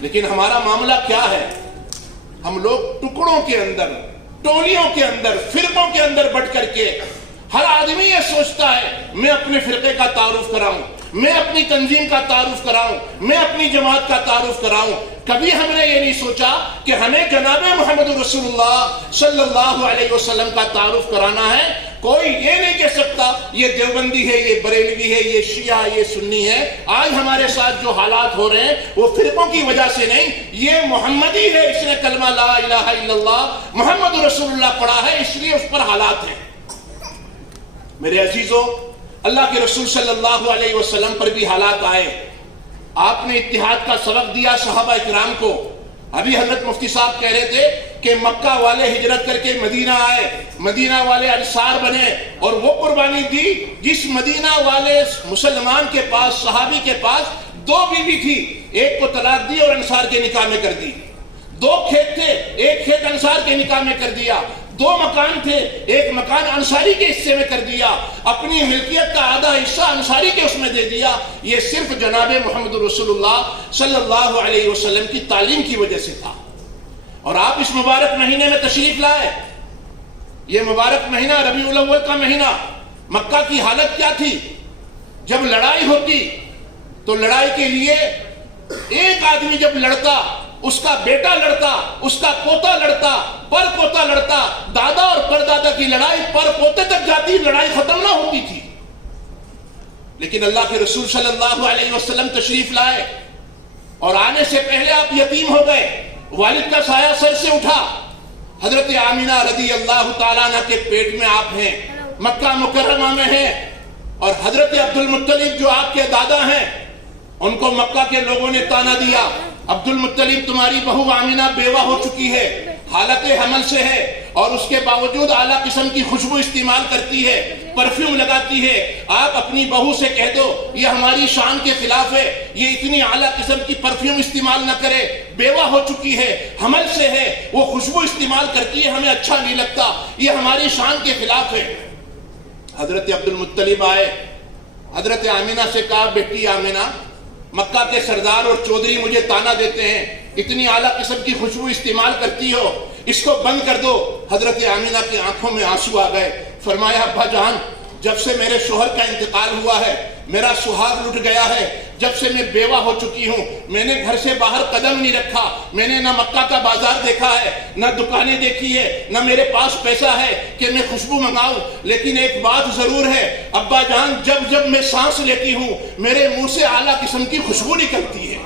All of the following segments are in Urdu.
لیکن ہمارا معاملہ کیا ہے؟ ہم لوگ ٹکڑوں کے اندر، ٹولیوں کے اندر، فرقوں کے اندر بٹ کر کے ہر آدمی یہ سوچتا ہے میں اپنے فرقے کا تعارف کراؤں، میں اپنی تنظیم کا تعارف کراؤں، میں اپنی جماعت کا تعارف کراؤں۔ کبھی ہم نے یہ نہیں سوچا کہ ہمیں جناب محمد رسول اللہ صلی اللہ علیہ وسلم کا تعارف کرانا ہے۔ کوئی یہ نہیں کہہ سکتا یہ دیوبندی ہے، یہ بریلوی ہے، یہ شیعہ، یہ سنی ہے۔ آج ہمارے ساتھ جو حالات ہو رہے ہیں وہ فرقوں کی وجہ سے نہیں، یہ محمدی ہے، اس نے کلمہ لا الہ الا اللہ محمد رسول اللہ پڑھا ہے، اس لیے اس پر حالات ہیں۔ میرے عزیزو، اللہ کے رسول صلی اللہ علیہ وسلم پر بھی حالات آئے۔ آپ نے اتحاد کا سبق دیا صحابہ اکرام کو۔ ابھی حضرت مفتی صاحب کہہ رہے تھے کہ مکہ والے ہجرت کر کے مدینہ آئے، مدینہ والے انصار بنے اور وہ قربانی دی جس مدینہ والے مسلمان کے پاس، صحابی کے پاس 2 بیوی تھی، ایک کو طلاق دی اور انصار کے نکاح میں کر دی۔ 2 کھیت تھے، ایک کھیت انصار کے نکاح میں کر دیا۔ 2 مکان تھے، ایک مکان انصاری کے حصے میں کر دیا، اپنی ملکیت کا آدھا حصہ انصاری کے اس میں دے دیا۔ یہ صرف جناب محمد رسول اللہ صلی اللہ علیہ وسلم کی تعلیم کی وجہ سے تھا۔ اور آپ اس مبارک مہینے میں تشریف لائے، یہ مبارک مہینہ ربیع الاول کا مہینہ۔ مکہ کی حالت کیا تھی؟ جب لڑائی ہوتی تو لڑائی کے لیے ایک آدمی جب لڑتا، اس کا بیٹا لڑتا، اس کا پوتا لڑتا، پر پوتا لڑتا، دادا اور پردادا کی لڑائی پر پوتے تک جاتی، لڑائی ختم نہ ہوتی تھی۔ لیکن اللہ کے رسول صلی اللہ علیہ وسلم تشریف لائے اور آنے سے پہلے آپ یتیم ہو گئے، والد کا سایہ سر سے اٹھا۔ حضرت آمینہ رضی اللہ تعالیٰ عنہ کے پیٹ میں آپ ہیں، مکہ مکرمہ میں ہیں، اور حضرت عبد المطلب جو آپ کے دادا ہیں ان کو مکہ کے لوگوں نے تانا دیا، عبد المطلب تمہاری بہو آمینہ بیوہ ہو چکی ہے، حالت حمل سے ہے، اور اس کے باوجود اعلیٰ قسم کی خوشبو استعمال کرتی ہے، پرفیوم لگاتی ہے۔ آپ اپنی بہو سے کہہ دو یہ ہماری شان کے خلاف ہے، یہ اتنی اعلیٰ قسم کی پرفیوم استعمال نہ کرے، بیوہ ہو چکی ہے، حمل سے ہے، وہ خوشبو استعمال کرتی ہے، ہمیں اچھا نہیں لگتا، یہ ہماری شان کے خلاف ہے۔ حضرت عبد المطلب آئے، حضرت آمینہ سے کہا بیٹی آمینہ، مکہ کے سردار اور چودھری مجھے تانا دیتے ہیں، اتنی اعلیٰ قسم کی خوشبو استعمال کرتی ہو، اس کو بند کر دو۔ حضرت آمینہ کی آنکھوں میں آنسو آ گئے۔ فرمایا ابا جان، جب سے میرے شوہر کا انتقال ہوا ہے میرا سہاگ لٹ گیا ہے، جب سے میں بیوہ ہو چکی ہوں میں نے گھر سے باہر قدم نہیں رکھا، میں نے نہ مکہ کا بازار دیکھا ہے، نہ دکانیں دیکھی ہے، نہ میرے پاس پیسہ ہے کہ میں خوشبو منگاؤں، لیکن ایک بات ضرور ہے ابا جان، جب میں سانس لیتی ہوں میرے منہ سے اعلیٰ قسم کی خوشبو نکلتی ہے۔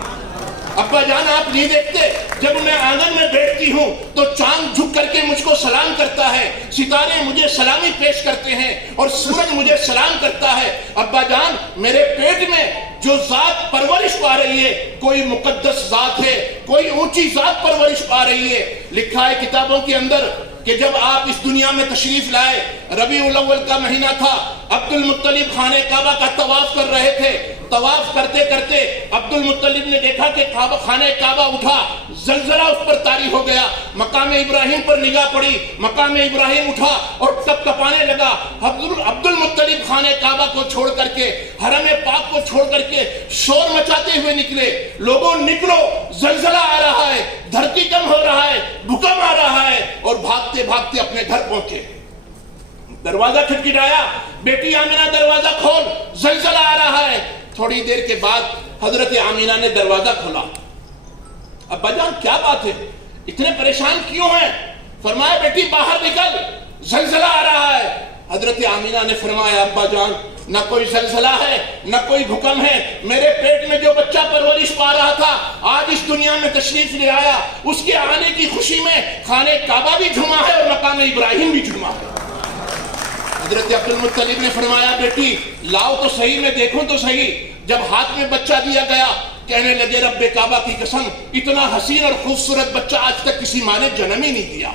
ابا جان آپ نہیں دیکھتے جب میں آنگن میں بیٹھتی ہوں تو چاند جھک کر کے مجھ کو سلام کرتا ہے، ستارے مجھے سلامی پیش کرتے ہیں اور سورج مجھے سلام کرتا ہے۔ ابا جان میرے پیٹ میں جو ذات پرورش پا رہی ہے کوئی مقدس ذات ہے، کوئی اونچی ذات پرورش پا رہی ہے۔ لکھا ہے کتابوں کے اندر کہ جب آپ اس دنیا میں تشریف لائے، ربیع الاول کا مہینہ تھا، عبد المطلب خانہ کعبہ کا طواف کر رہے تھے۔ طواف کرتے کرتے عبد المطلب نے دیکھا کہ خانہ کعبہ اٹھا، زلزلہ اس پر طاری ہو گیا، مقام ابراہیم پر نگاہ پڑی، مقام ابراہیم اٹھا اور ٹپ ٹپانے لگا۔ عبد المطلب خانہ کعبہ کو چھوڑ کر کے، حرم پاک کو چھوڑ کر کے شور مچاتے ہوئے نکلے، لوگوں نکلو زلزلہ آ رہا ہے، دھرتی کم ہو رہا ہے، بھوکم آ رہا ہے، اور بھاگتے بھاگتے اپنے گھر پہنچے۔ دروازہ کھٹکھٹایا، بیٹی آمینہ دروازہ کھول، زلزلہ آ رہا ہے۔ تھوڑی دیر کے بعد حضرت آمینہ نے دروازہ کھولا۔ ابا جان کیا بات ہے، اتنے پریشان کیوں ہیں؟ فرمایا بیٹی باہر نکل، زلزلہ آ رہا ہے۔ حضرت آمینہ نے فرمایا ابا جان نہ کوئی زلزلہ ہے نہ کوئی بھوکم ہے، میرے پیٹ میں جو بچہ پرورش پا رہا تھا آج اس دنیا میں تشریف لے آیا، اس کے آنے کی خوشی میں خانہ کعبہ بھی جھوما ہے اور مقام ابراہیم بھی جھوما ہے۔ حضرت عبد المطلب نے فرمایا بیٹی لاؤ تو صحیح، میں دیکھوں تو صحیح۔ جب ہاتھ میں بچہ دیا گیا کہنے لگے رب کعبہ کی قسم اتنا حسین اور خوبصورت بچہ آج تک کسی ماں نے جنم ہی نہیں دیا۔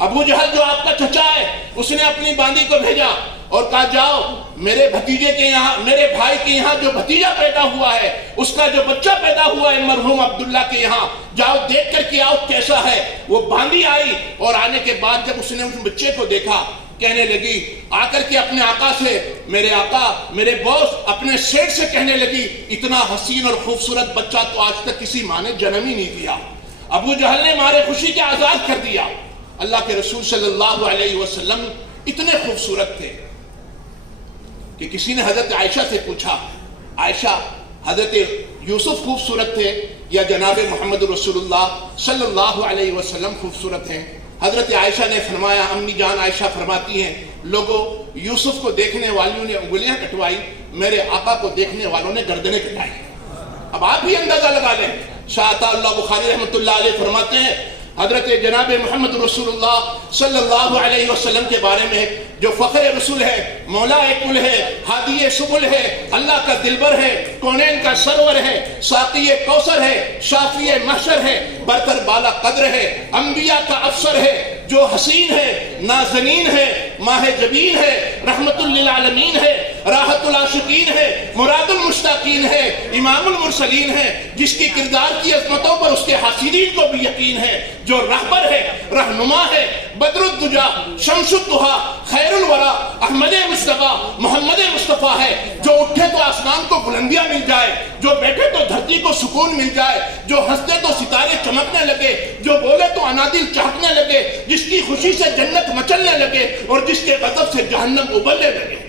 ابو جہل جو آپ کا چچا ہے اس نے اپنی باندی کو بھیجا اور کہا جاؤ میرے بھتیجے کے یہاں، میرے بھائی کے یہاں جو بھتیجا پیدا ہوا ہے، اس کا جو بچہ پیدا ہوا ہے مرحوم عبداللہ کے یہاں، جاؤ دیکھ کر کے آؤ کیسا ہے۔ وہ باندی آئی اور آنے کے بعد جب اس نے اس بچے کو دیکھا کہنے لگی آ کر کے اپنے آقا سے، میرے آقا میرے باس اپنے سیٹ سے کہنے لگی اتنا حسین اور خوبصورت بچہ تو آج تک کسی ماں نے جنم ہی نہیں دیا، ابو جہل نے مارے خوشی کے آزاد کر دیا۔ اللہ کے رسول صلی اللہ علیہ وسلم اتنے خوبصورت تھے کہ کسی نے حضرت عائشہ سے پوچھا، عائشہ حضرت یوسف خوبصورت تھے یا جناب محمد رسول اللہ صلی اللہ علیہ وسلم خوبصورت ہیں؟ حضرت عائشہ نے فرمایا، امی جان عائشہ فرماتی ہیں، لوگوں یوسف کو دیکھنے والیوں نے انگلیاں کٹوائی، میرے آقا کو دیکھنے والوں نے گردنیں کٹائی۔ اب آپ بھی اندازہ لگا لیں، شاہ عطا اللہ بخاری رحمۃ اللہ علیہ فرماتے ہیں حضرت جناب محمد رسول اللہ صلی اللہ علیہ وسلم کے بارے میں جو فخر رسول ہے، مولا کل ہے، ہادی سبل ہے، اللہ کا دلبر ہے، کونین کا سرور ہے، ساقی کوثر ہے، شافی محشر ہے، برتر بالا قدر ہے، انبیاء کا افسر ہے، جو حسین ہے، نازنین ہے، ماہ جبین ہے، رحمت للعالمین ہے، راحت العاشقین ہے، مراد المشتاقین ہے، امام المرسلین ہے، جس کی کردار کی عظمتوں پر اس کے حاسدین کو بھی یقین ہے، جو رہبر ہے، رہنما ہے، بدر الدجا، شمس الضحیٰ، خیر الورا، احمد مصطفیٰ، محمد مصطفیٰ ہے، جو اٹھے تو آسمان کو بلندیاں مل جائے، جو بیٹھے تو دھرتی کو سکون مل جائے، جو ہنستے تو ستارے چمکنے لگے، جو بولے تو انادل چہکنے لگے، جس کی خوشی سے جنت مچلنے لگے اور جس کے غضب سے جہنم ابلنے لگے۔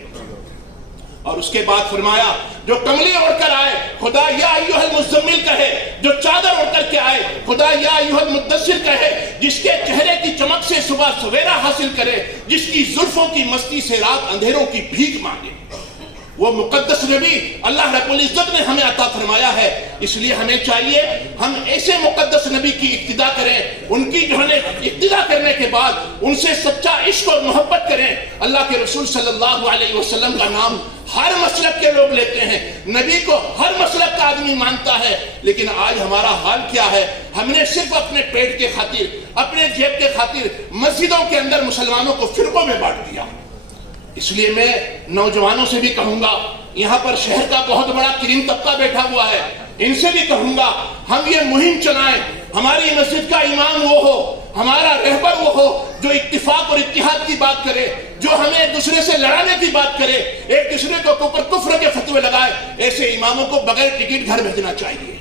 اور اس کے بعد فرمایا، جو کملی اوڑھ کر آئے خدا یا ایھا المزمل کہے، جو چادر اوڑھ کر کے آئے خدا یا ایھا المدثر کہے، جس کے چہرے کی چمک سے صبح سویرا حاصل کرے، جس کی زلفوں کی مستی سے رات اندھیروں کی بھیک مانگے، وہ مقدس نبی اللہ رب العزت نے ہمیں عطا فرمایا ہے۔ اس لیے ہمیں چاہیے ہم ایسے مقدس نبی کی اقتداء کریں، ان کی جو ہے اقتداء کرنے کے بعد ان سے سچا عشق اور محبت کریں۔ اللہ کے رسول صلی اللہ علیہ وسلم کا نام ہر مسلک کے لوگ لیتے ہیں، نبی کو ہر مسلک کا آدمی مانتا ہے، لیکن آج ہمارا حال کیا ہے؟ ہم نے صرف اپنے پیٹ کے خاطر، اپنے جیب کے خاطر مسجدوں کے اندر مسلمانوں کو فرقوں میں بانٹ دیا۔ اس لیے میں نوجوانوں سے بھی کہوں گا، یہاں پر شہر کا بہت بڑا کریم طبقہ بیٹھا ہوا ہے، ان سے بھی کہوں گا ہم یہ مہم چلائیں، ہماری مسجد کا امام وہ ہو، ہمارا رہبر وہ ہو جو اتفاق اور اتحاد کی بات کرے، جو ہمیں ایک دوسرے سے لڑانے کی بات کرے، ایک دوسرے کو اوپر کفر کے فتوے لگائے۔ ایسے اماموں کو بغیر ٹکٹ گھر بھیجنا چاہیے،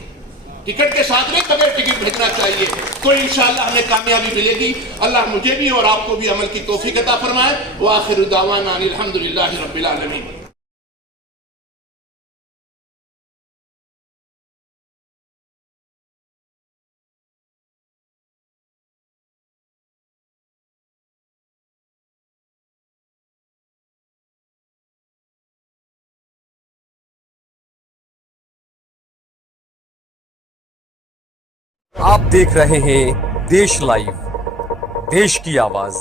ٹکٹ کے ساتھ نہیں، بغیر ٹکٹ بھیجنا چاہیے، تو انشاءاللہ ہمیں کامیابی ملے گی۔ اللہ مجھے بھی اور آپ کو بھی عمل کی توفیق عطا فرمائے۔ وآخر دعوانا ان الحمدللہ رب العالمین۔ آپ دیکھ رہے ہیں دیش لائیو، دیش کی آواز۔